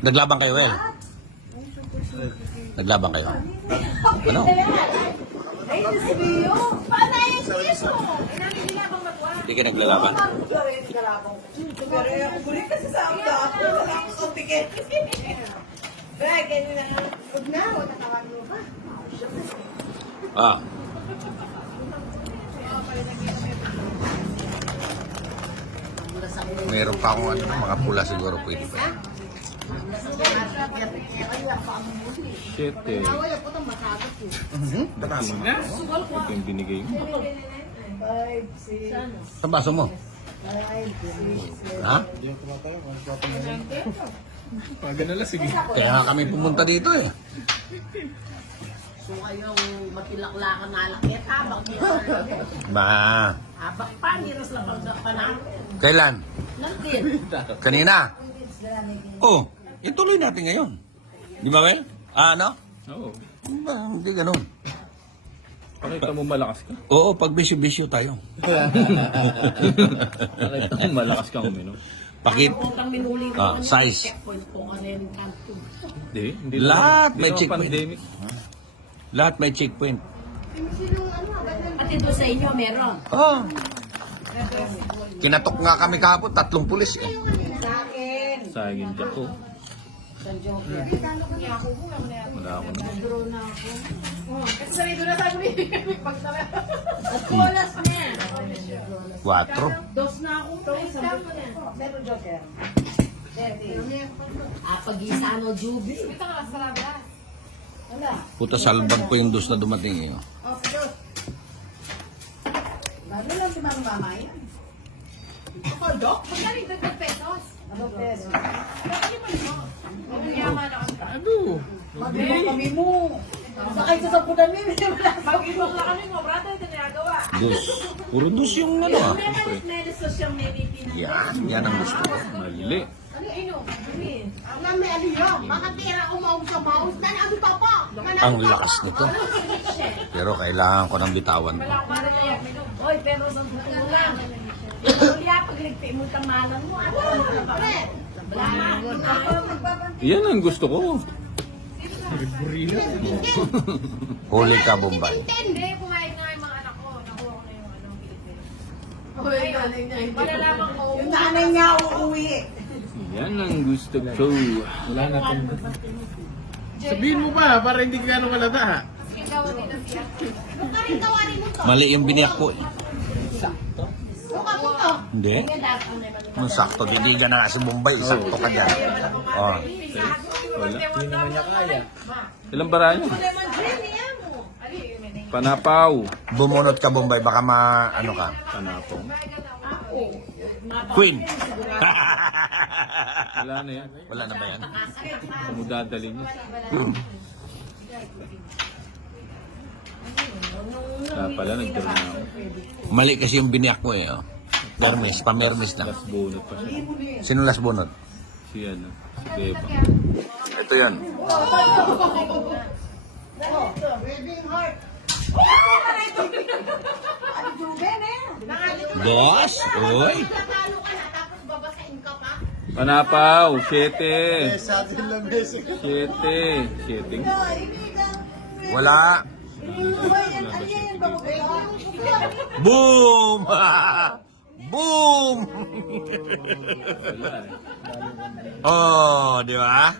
Naglaban kayo, Well? Naglaban kayo? Ano? Hindi ka naglalaban? Ah. Meron pa akong ano, mga pula siguro pwede pa. Shit eh. Ito yung binigay mo. Saan baso mo? Ha? Paga na lang, sige. Kaya nga kami pumunta dito eh. So kayo matilaklakan na lakit habang Ba? habang paniras lang pa na. Kailan? Nandin. Kanina? Oh, ituloy natin ngayon. Di ba, Well? Ah, ano? Oo. Ba, hindi ganun. Pakita mo malakas ka. Oo, pag bisyo-bisyo tayo. Pakita mo malakas ka uminom. Pakit. Utang minuli Ah, size. checkpoint po kanina kanto. Hindi. Lahat Hindi may naman checkpoint. pandemic. Lahat may checkpoint. At ito sa inyo meron. Oh. Kinatok nga kami kahapon, 3 pulis eh. Sayang yung jack ko. Wala ako na. Oras na. 4. Dos na ako. Pag-isa no jubi. Puta salbag po yung dos na dumating eh. Ano? Dos. Puro dos yung ano ah. Yan. Yan ang gusto ko. Mali. Ang lakas nito. Pero kailangan ko ng bitawan. Oy, pero sa totoo lang. Kuya, pag nagpay mo tamalan mo, ano Yan ang gusto ko. Huli ka, Bombay. Hindi, pumayag nga yung mga anak ko. Nakuha ko na yung ano, Pilipino. Malalaman ko. Yung nanay niya uuwi. Yan ang gusto ko. Wala na itong... Sabihin mo ba, para hindi ka gano'ng kalata ha? Sige, gawa nila siya. Mali yung biniyak ko eh. Hindi. Kung sakto, hindi dyan na si Bombay. Sakto ka dyan. Oh. Wala. Ilang bara niyo? Panapaw. Bumunot ka, Bombay. Baka ano ka. Panapaw. Queen. Wala na yan. Wala na ba yan? Kung mo dadalhin niyo. Pala, nagkaroon na ako. Mali kasi yung biniyak ko eh. Oh. Mermis, pa-mermis na. Last bonus pa siya. Sino last bunot? Si ano, si Deva. Ito yan. Boss? Uy. Panapaw, 7. Sa atin lang basic. 7. Wala. Boom! Boom! Oh, di ba?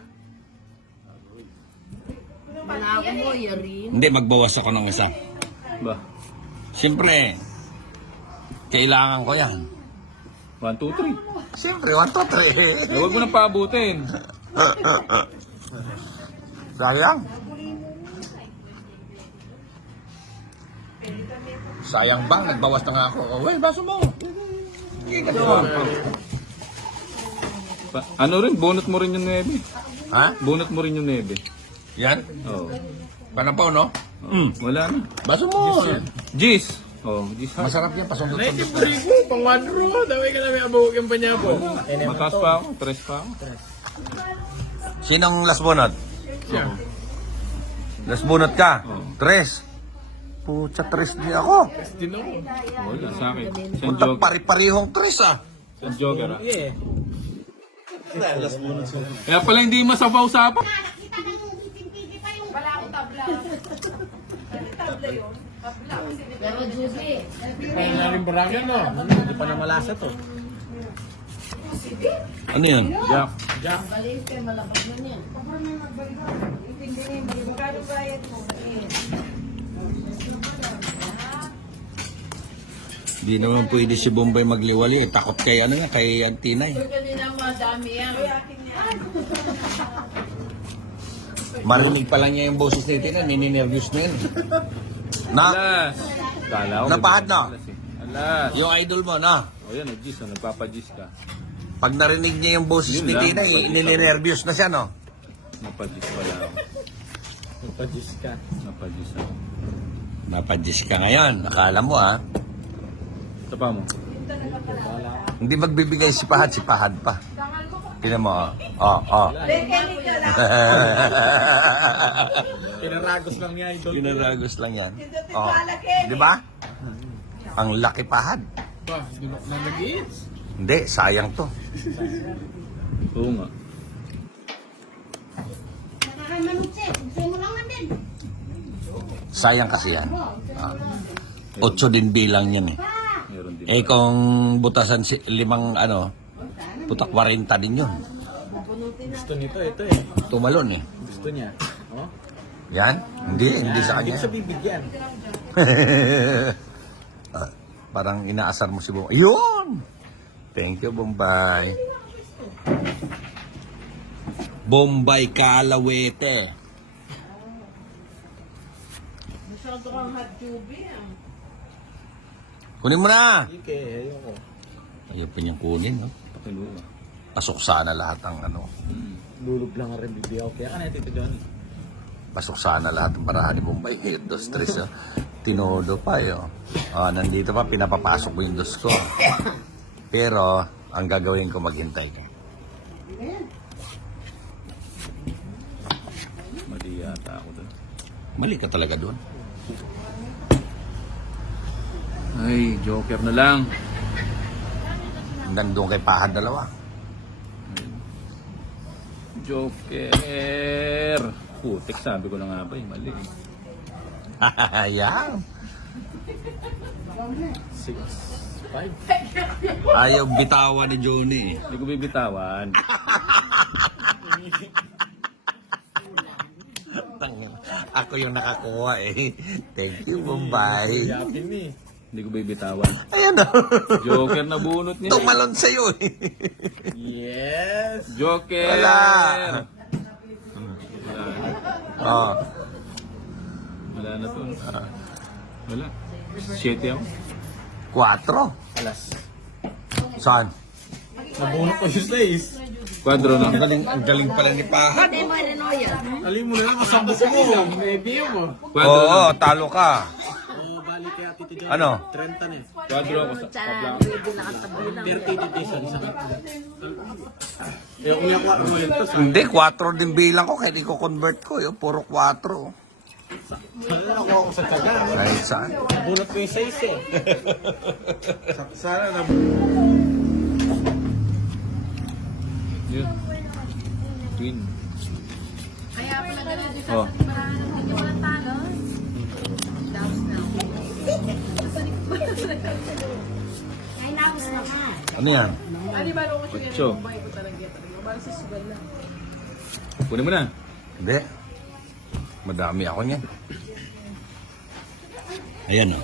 Malako mo, Yarin. Hindi, magbawas ako ng isa. Ba? Siyempre, kailangan ko yan. 1, 2, 3. Siyempre, 1, 2, 3. Huwag mo nang paabutin. Sayang. Sayang bang, nagbawas na nga ako. Oh, wey, baso mo. Hindi ka Ano rin, bunot mo rin yung 9. Ha? Bunot mo rin yung 9. Yan? Oo. Panampaw, no? Wala na. Baso mo. Gis. Oh, gis ha. Masarap yan, pasundot Naik sa yung puri ko, pang wadro. Dawai ka namin abawag yung panya po. Mataas pa ako, 3 pa ako. Sinong last bunot? Siya. Last bunot ka? Oo. 3. Pucha, 3 din ako. Din ako. Wala sa akin. San Punta Joker. pari-parihong 3 ah. San Joker ah. Yeah. Kaya pala hindi masabaw sa apa. Wala akong tabla. Tabla yun. Tabla kasi di ba? Pero Judy, Kaya na rin barangay, no? Hindi pa na malasa to. Ano yan? Jack. balite, malabas na niya. Magkano bayad mo? Di naman pwede si Bombay magliwali. Takot kay ano nga, kay Antinay. Kanina madami yan. Marinig pa lang niya yung boses ni Tina, nininervyos na yun. Na, Alas. Kala ko. Napahad na? Alas. yung idol mo, na. O yan, nag-gis. Nagpapagis ka. Pag narinig niya yung boses Yun ni lang. Tina, nininervyos na siya, no? Napagis pala ako. Pagis ka. Napagis ako. Napadjis ka ngayon. Akala mo, ha? Ito pa mo. Hindi magbibigay si Pahad pa. Tingnan mo, oh. Mechanic ka lang. Pinaragos lang niya, idol. Pinaragos lang yan. Pindutin Oh. mo, alaki. Di ba? Ang laki Pahad. Ba, dunok na nag-eats. Hindi, sayang to. Oo nga. Sayang kasi yan. 8 din bilang yan eh. Meron din. Eh kung butasan limang putak 40 din yun. Gusto nito, ito eh. Tumalon eh. Gusto niya. Oh? Yan? Hindi sa Hindi kanya. ko siya bibigyan. Parang inaasar mo si Bombay. Yun! Thank you, Bombay. Bombay Kalawete. Masyado kang hot tubig. Kunin mo na! Ike, ayoko. Ayaw pa niyang kunin, no? Pakiluwa. Pasok sana lahat ng Lulog lang rin bibigyan ko. Kaya ka na, Tito Johnny. pasok sana lahat ng barahan ni Bombay. 1, 2, 3, tinodo pa, yo. Nandito pa, pinapapasok ko yung dos ko. Pero, ang gagawin ko, maghintay ko. Mali yata ako doon. Mali ka talaga doon. Ay, joker na lang. Nandun kay Pahad dalawa. Joker. Putik, sabi ko na nga ba eh. Mali. Yan. 6, 5. Ayaw bitawan ni Johnny. Hindi ko bibitawan. Ako yung nakakuha eh. Thank you, Bombay. Yapin eh. Hindi ko bibitawan. Ayan o. Joker na bunot niya. Tumalon sa'yo eh. Yes! Joker. Wala. Wala. Oh. Wala na to. Wala. 7 ako. 4. Alas. Saan? Nabunot ko yung slays. Kwadro na. Ang galing pala ni Pahad. Hindi mo renoya. Alim mo na lang, masambot mo. Maybe mo. Kwadro na. Oo, talo ka. Oo, balik kaya Tito Johnny. Ano? 30 na eh. Kwadro ako sa kabla. Pwede nakatabi lang. 30 pesos. Yung umiyak mo yun to. Hindi, 4 din bilang ko. Kaya di ko convert ko. Yung puro 4. Nakuha ko sa taga. Kahit saan. Nabunot ko yung size eh. Sana na. Yun. Twin. Kaya pala ganun din Oh. sa barahan ng hindi walang talo. Daos na. Ay, nakus naman. Ano yan? Ano ba ko siya 8. Bombay ko talaga. Parang sa sugal lang. Kunin mo na. Hindi. Madami ako niyan. Ayan o.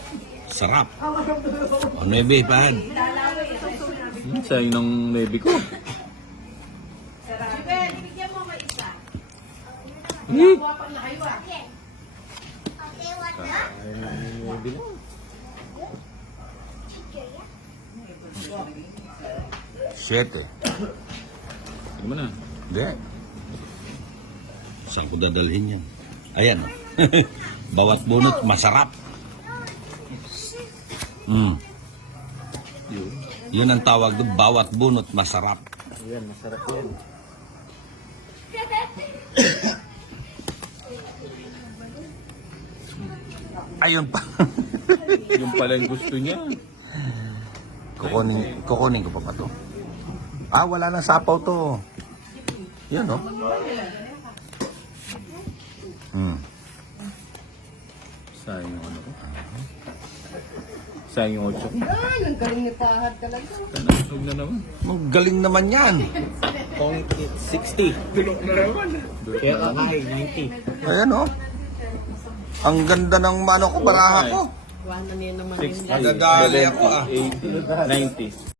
Sarap. O, 9, Pahad. Sayang ng navy ko. Bigyan mo may isa. Guwapang na kayo ah. Siyete. Kunin mo na. Hindi. Saan ko dadalhin yan? Ayan o. Bawat bunot, masarap. Yun. Yun ang tawag doon. Bawat bunot, masarap. Yan, masarap yan. Ayun pa. Yung pala yung gusto niya. kukunin ko pa to. Wala nang sapaw to. Yan, no? Sayang yung ano ko. Sayang yung 8 ko. Ay, ang galing ni Pahad talaga. Huwag na naman. Galing naman yan. Kung 60. Kaya kakain, 90. Ayan, no? Ang ganda ng mano ko, baraha ko. Kuha na niya naman 60. Nagagali ako, 80, 90.